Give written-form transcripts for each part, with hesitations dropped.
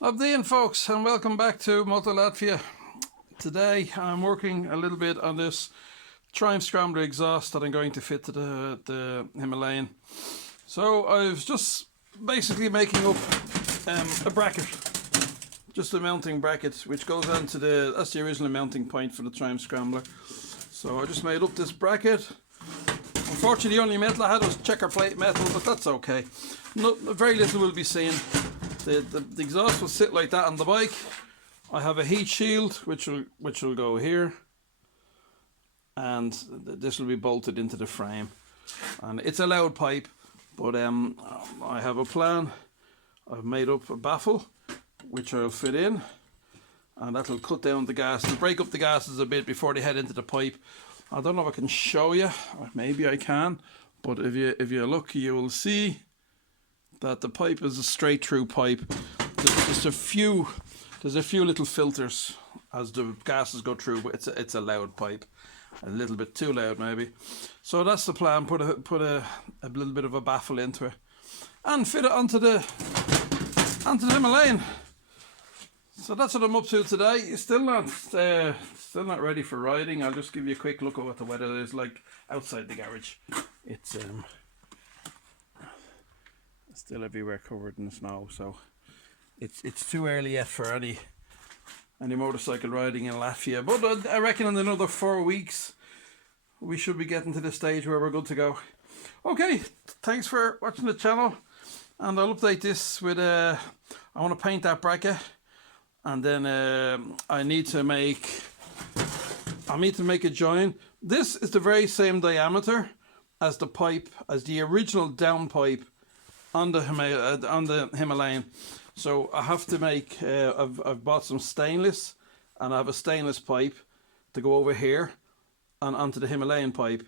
Abdeen folks, and welcome back to Moto Latvia. Today I'm working a little bit on this Triumph Scrambler exhaust that I'm going to fit to the Himalayan. So I was just basically making up a bracket, just a mounting bracket which goes onto that's the original mounting point for the Triumph Scrambler. So I just made up this bracket. Unfortunately the only metal I had was checker plate metal, but that's okay. Very little will be seen. The exhaust will sit like that on the bike. I have a heat shield which will go here, and this will be bolted into the frame. And it's a loud pipe, but I have a plan. I've made up a baffle which I'll fit in, and that'll cut down the gas and break up the gases a bit before they head into the pipe. I don't know if I can show you, or maybe I can, but if you look, you will see that the pipe is a straight through pipe. There's a few little filters as the gases go through, but it's a loud pipe, a little bit too loud maybe. So that's the plan. Put a little bit of a baffle into it and fit it onto the Himalayan. So that's what I'm up to today. Still not ready for riding. I'll just give you a quick look at what the weather is like outside the garage. It's still everywhere covered in snow, so it's too early yet for any motorcycle riding in Latvia. But I reckon in another 4 weeks we should be getting to the stage where we're good to go. Okay, thanks for watching the channel, and I'll update this with I want to paint that bracket, and then I need to make a join. This is the very same diameter as the original down pipe on the Himalayan. So I have to make, I've bought some stainless, and I have a stainless pipe to go over here and onto the Himalayan pipe,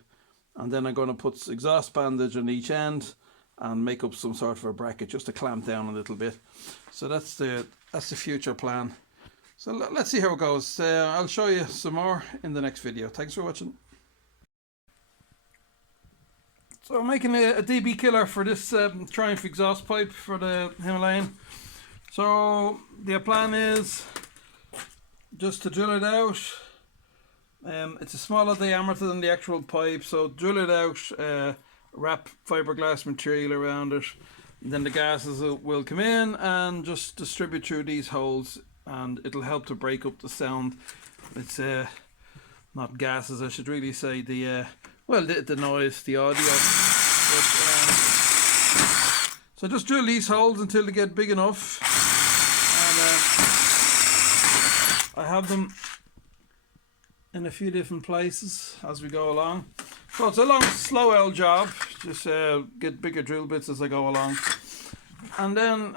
and then I'm going to put exhaust bandage on each end and make up some sort of a bracket just to clamp down a little bit. So that's the future plan. So let's see how it goes. I'll show you some more in the next video. Thanks for watching. So I'm making a DB killer for this Triumph exhaust pipe for the Himalayan. So the plan is just to drill it out. It's a smaller diameter than the actual pipe, so drill it out, wrap fiberglass material around it, and then the gases will come in and just distribute through these holes, and it'll help to break up the sound. It's not gases, I should really say, the noise, the audio. So just drill these holes until they get big enough, and I have them in a few different places as we go along. So it's a long, slow old job. Just get bigger drill bits as I go along, and then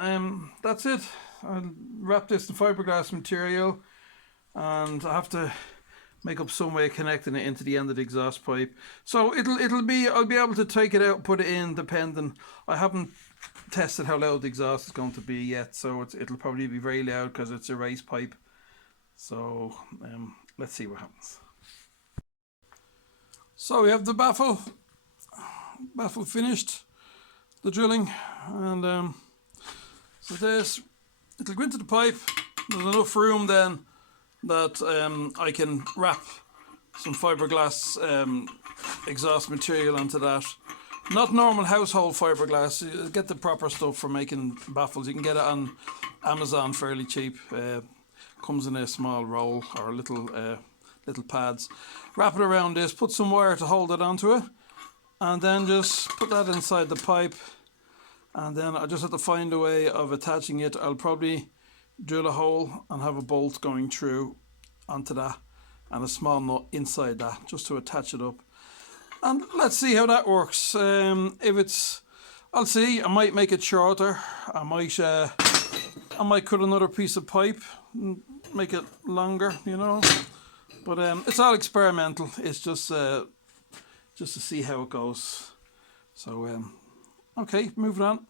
that's it. I'll wrap this in fiberglass material, and I have to make up some way of connecting it into the end of the exhaust pipe. So I'll be able to take it out, put it in, depending. I haven't tested how loud the exhaust is going to be yet, so it'll probably be very loud because it's a race pipe. So let's see what happens. So we have the baffle finished, the drilling, and so it'll go into the pipe. There's enough room then that I can wrap some fiberglass exhaust material onto that. Not normal household fiberglass. You get the proper stuff for making baffles. You can get it on Amazon fairly cheap. Comes in a small roll or little pads. Wrap it around this. Put some wire to hold it onto it, and then just put that inside the pipe. And then I just have to find a way of attaching it. I'll probably drill a hole and have a bolt going through onto that, and a small nut inside that just to attach it up, and let's see how that works. I'll see. I might make it shorter. I might cut another piece of pipe and make it longer, you know, but it's all experimental. It's just to see how it goes. So okay, moving on.